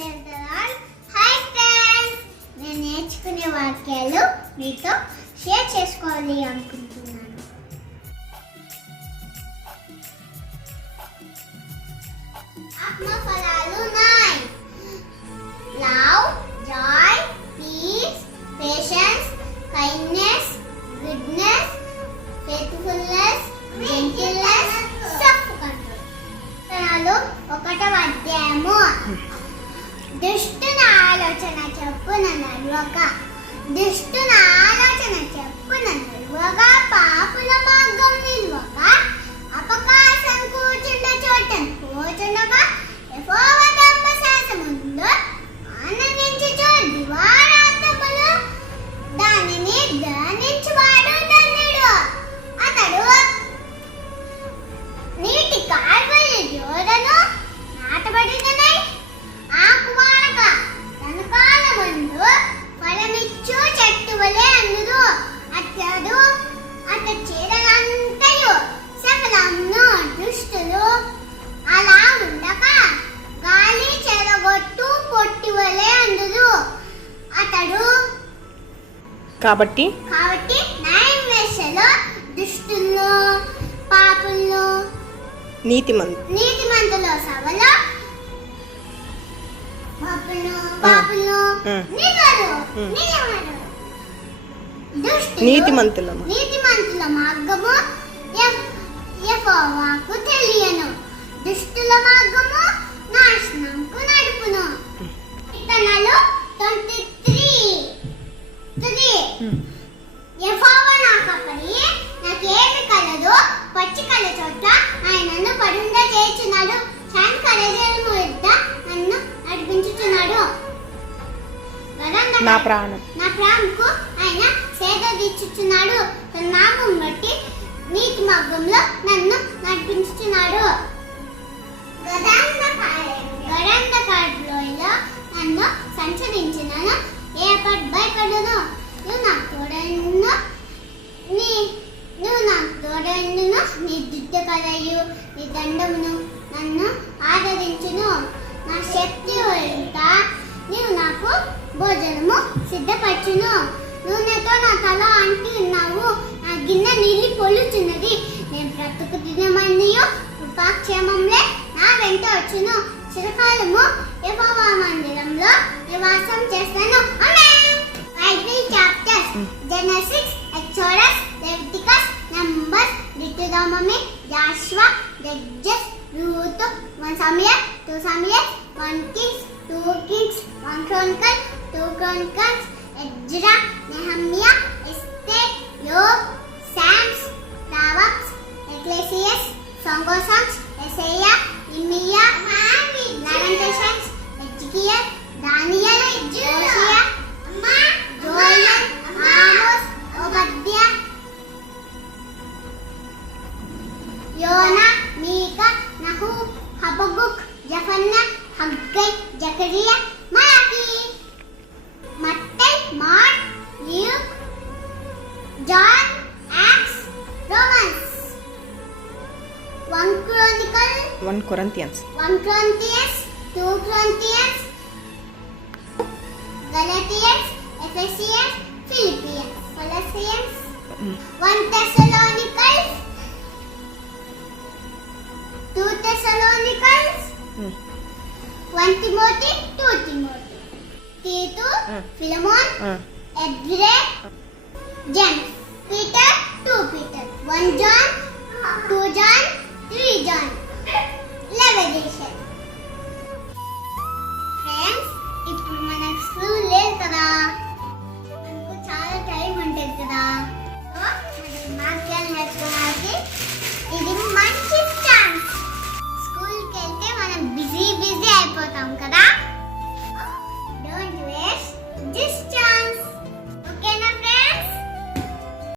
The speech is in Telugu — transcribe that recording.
హాయ్ ఫ్రెండ్స్ నేను నేర్చుకునే వాక్యాలు మీతో షేర్ చేసుకోవాలి అనుకుంటున్నాను. ఆత్మ ఫలాలు nine love joy peace patience kindness goodness faithfulness gentleness self control ఫలాలు ఒకటవ అధ్యాయము. దుష్టున ఆలోచన చెప్పున నడువక దుష్టున ఆలోచన చెప్పున నడువక పాపుల మార్గం నిల్వక. అపకాశం కూర్చుండ చోట కూర్చుండగా కాబట్టి కాబట్టి దుష్టుల్లో పాపుల్లో నీతిమంతు నీతిమంతుల సభలో నీతిమంతుల. నీతిమంతుల మార్గము యెహోవాకు తెలియను. దుష్టుల మార్గము నా ప్రాణం. నా ప్రాణంకు ఆయన సేద తీర్చుచున్నాడు. తన నామం బట్టి నీతి మార్గంలో నన్ను నడిపించుచున్నాడు. గడంధకారులో నన్ను సంచరించినను. ఏ పడ్ భయపడను నువ్వు నా తోడను నీ నువ్వు నా తోడను నీ దుడ్డ కలయు నీ దండమును నన్ను ఆదరించును. నా శక్తి వల్ల నీవు నాకు భోజనం సిద్ధపరచును. నూనెతో నా తల అంటి ఉన్నావు. నా గిన్నె నీళ్ళు పొల్లుచున్నది. నేను బ్రతుకు దినమన్నయు కృపాక్షేమంలే నా వెంట వచ్చును. చిరకాలము యెహోవా మందిరంలో నివాసం చేస్తాను. Bible chapters Genesis Exodus Leviticus Numbers Deuteronomy Joshua Judges Ruth one Samuel two Samuel one Kings two Kings one Chronicle Tugonkans, Ezra, Nehemiah, Esther, Job, Psalms, Proverbs, Ecclesiastes, Song of Songs, Isaiah, Nehemiah, Lamentations, Ezekiel, Daniel, Hosea, Joel, Amos, Obadiah, Jonah, Micah, Nahum, Habakkuk, Zephaniah, Haggai, Zechariah, John Acts Romans One Chronicle. One Corinthians. One Corinthians Two Corinthians. Galatians Ephesians Philippians. Colossians. Mm. 1 Thessalonians Two Thessalonians mm. 1 Timothy Two Timothy. Titus, mm. Philemon. Mm. Edre James. Peter, 2 Peter. 1 John, 2 John,